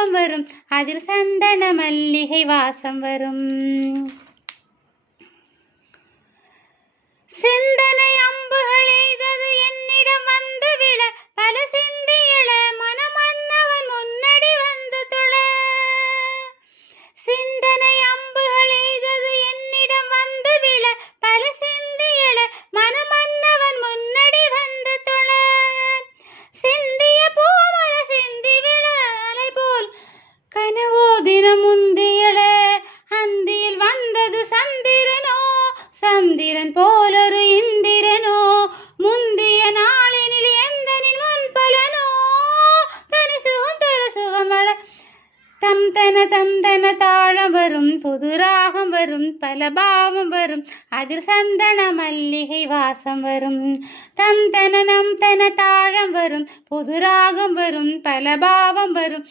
பாவம் வரும், அதில் சந்தன மல்லிகை வாசம் வரும். சிந்தனை அம்புகள் எய்தது என்னிடம் வந்து விழ, பல சிந்தியள மனமன்னவன் முன்னடி வந்து துள. சிந்தனை அம்புகள் எய்தது என்னிடம் வந்து விழ, பல சிந்தியள மனமன்னவன் முன்னடி வந்து துள. சிந்திய பூமல சிந்தி விழ அலை போல் கனவோ தினம் முந்தியள. அந்தியில் வந்தது சந்திரனோ, சந்திரன் போலொரு இந்திரனோ. முந்திய நாளினில் எந்தனின் முன்பலனோ, தனி சுகம் தர சுகமள. தம் தன தாழம் வரும், புது ராகம் வரும், பல பாவம் வரும், அதில் சந்தன மல்லிகை வாசம் வரும். தம் தன தாழம் வரும், புது ராகம் வரும், பல பாவம் வரும்,